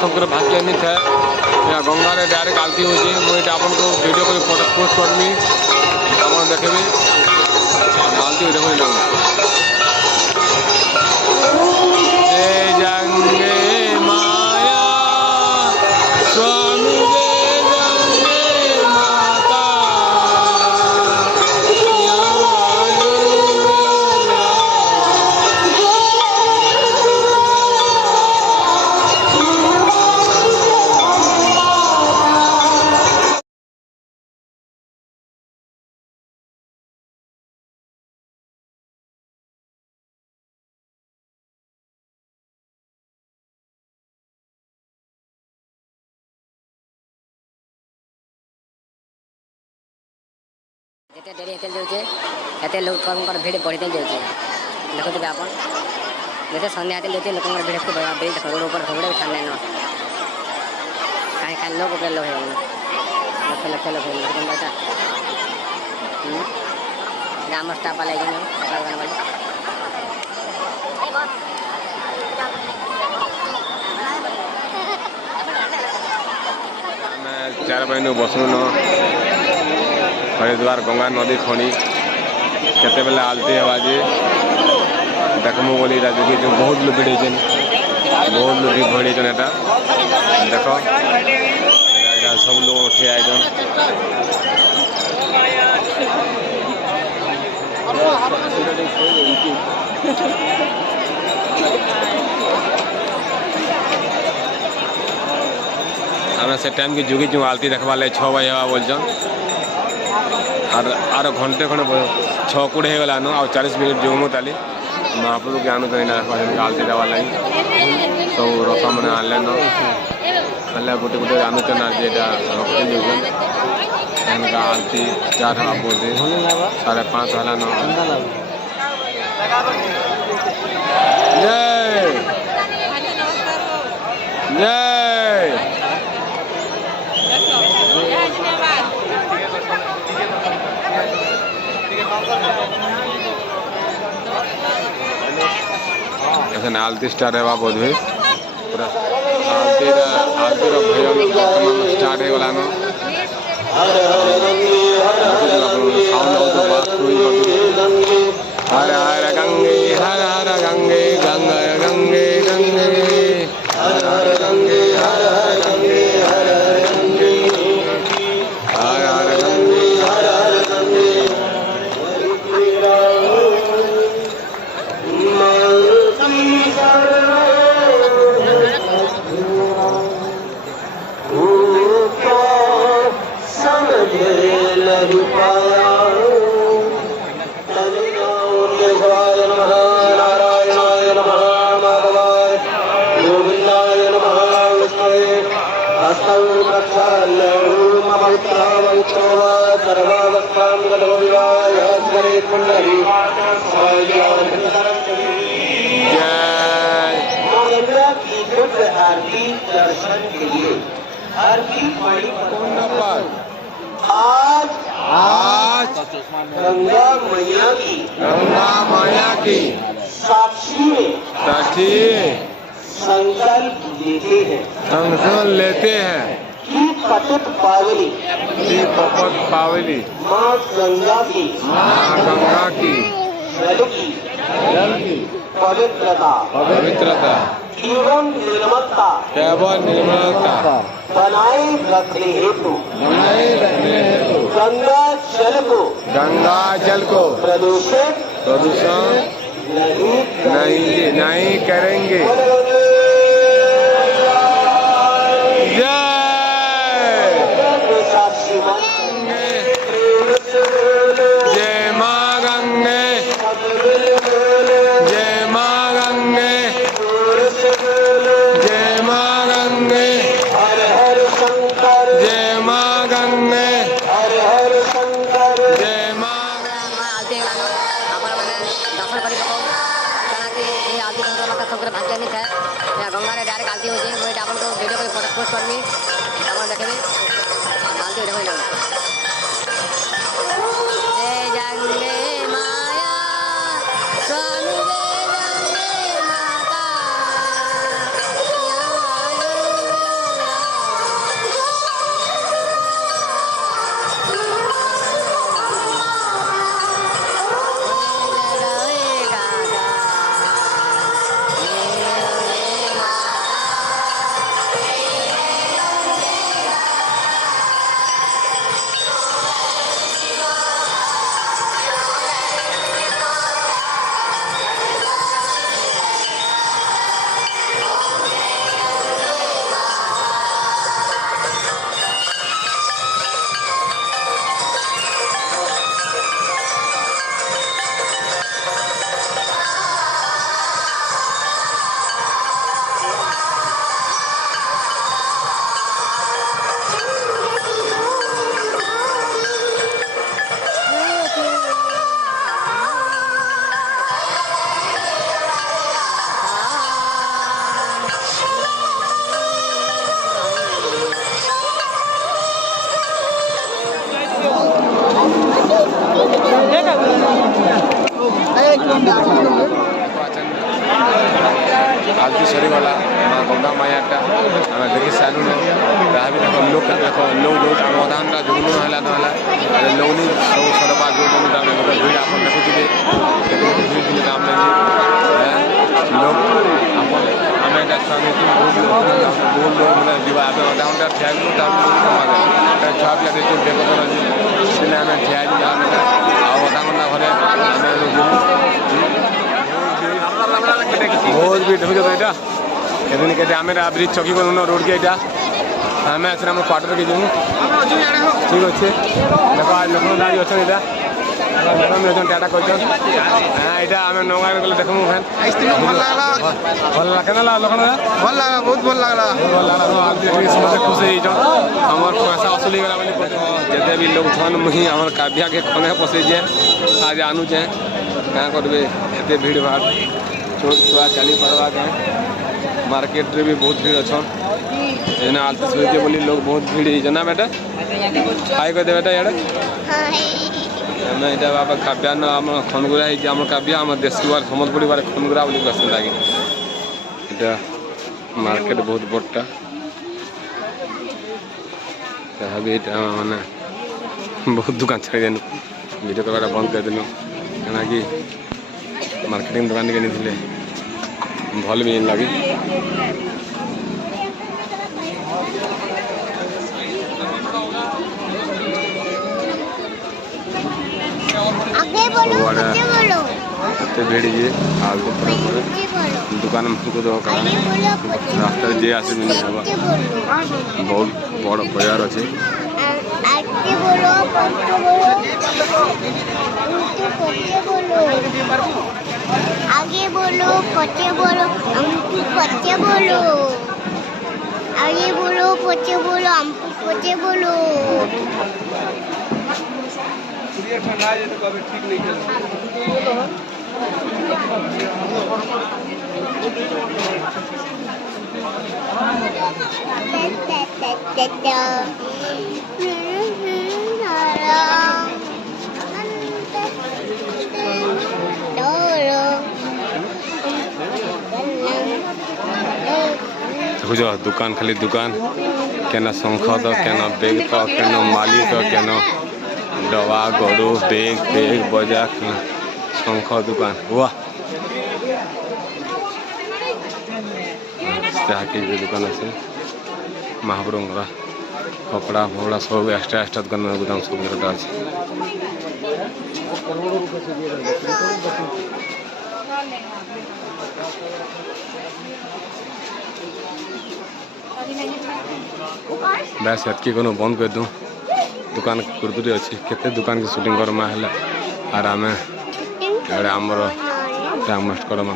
सबके भाग्य नहीं था या गंगा रे डायरेक्ट आलती हो मुझे आपन को वीडियो को पोस्ट करमी आप देखेबी आलती हो देखो जंगे माया स्वामी जिते डेरी हेते जाऊे एते लोक भीड़ बढ़ते जाऊे देखुवे आप जिते सन्ध्या हेते जाऊे लोक भीड़ को देख रोड ऊपर घुड़े छान न कहीं लोग ऊपर लोग लक्ष लक्ष लोग आम स्टाफ वाले चार बजे बसुन हरिद्वार गंगा नदी खणी केते बेले आलती हवा जे देखमु बोली जोगी जो बहुत लोग भिड़ बहुत लोग भड़ी एटा देख सब लोग ठिया आम से टाइम की जुगी जो आलती देखवा 6 बजे हवा बोल आर घंटे खंडे 6:20 हो गलान आ 40 मिनट जो ताली महाप्रभु के आनु आलती देवा लगी सब रथ मैंने आनलेन गोटे गोटे आनुचन आज यहाँ रखी आलती 4 हवा बोलते 5:30 हलान जय जय ऐसे आलती स्टार्ट है बोध हुए पूरा आलती भजन वर्तमान स्टार्ट हो गलान हर हर गंगे हर हर गंगे गंगा गंगे गंगे हर हर गंगे हर हर गंगे हर हर गंगे हर हर गंगे हर हर गंगे दर्शन के लिए आज गंगा मैया की साक्षी में संकल्प लेते हैं कि पतित पावली माँ गंगा की जल की पवित्रता एवं निर्मलता बनाए रखने हेतु गंगा जल को प्रदूषण नहीं करेंगे। भाग्य नहीं था गंगा रे डायरेक्ट आलती हो मुझे आप वीडियो को पोस्ट करमी आप देखे आलती देखो जय माया स्वामी आलती सरीगला गंगा मायाटा आम देखी सारू जहाँ भी लोग देख लोग जो अवधानटा जुगुन है लोग नहीं सब सरबा जो भीड़ आप देखुए भीड़ दाम लोग आम छुआ बहुत लोग मैंने जीवा अधा घंटा ठिया छुआ पिला देखते देखते आम ठिया अधा घंटा घरे बहुत भी देखो तो यहाँ केदिन के आम ब्रिज चौकी कर रोड के यहाँ आम आम क्वार्टर के जीमु ठीक अच्छे देख आज लोक दाँड़ी अच्छा यहाँ लोक टाटा कर यहाँ आम नौगा गले देखमु फैन भल लगे लखन भल लगा बहुत भल लगला समझे खुश होमर पैसा असुली गला जिते भी लोग छन मुही आम काव्या के खने पसैजे आज आनुचे क्या करेंगे एत भीड़ भाड़ छोट छुआ चली पार्बा के मार्केट रे भी बहुत भीड़ अच्छा एना आलती सोचे बोली लोग बहुत भीड़ जना बेटा हाई कर दे बेटा यार यहाँ बाबा काव्या न आम खनगुरा आम काव्या आम देशी बार सम्बलपुरी बार खनगुरा बोली पसंद लगे यहाँ मार्केट बहुत बड़टा जहाँ भी मैंने बहुत दुकान छाड़ी देनु वीडियो करवाटा बंद कर देनु क्या कि मार्केटिंग दुकान के नहीं भल भी लगे भीड़ ये आलू दुकान को तो रास्ता जे आसे बहुत बड़ बाजार अच्छे आगे बोलो पचे बोलो हमको पचे बोलो आगे बोलो पचे बोलो हमको पचे बोलो ठंडा तो कभी ठीक नहीं बुझ दुकान खाली दुकान केना शंख तो केना बेग तो केना माली तो केना डबा गड़ू बेग बेग बजा शंख दुकान वाह के दुकान अच्छे महाप्रभु कपड़ा फपड़ा सब एक्सट्रा एक्सट्रा दुकान गुदाम सब जगह अच्छे बस एतकी को बंद कर दूँ दुकान कुरदुरी अच्छी केते दुकान की शूटिंग करमा है आर आम आमर टाइम वेस्ट करमा।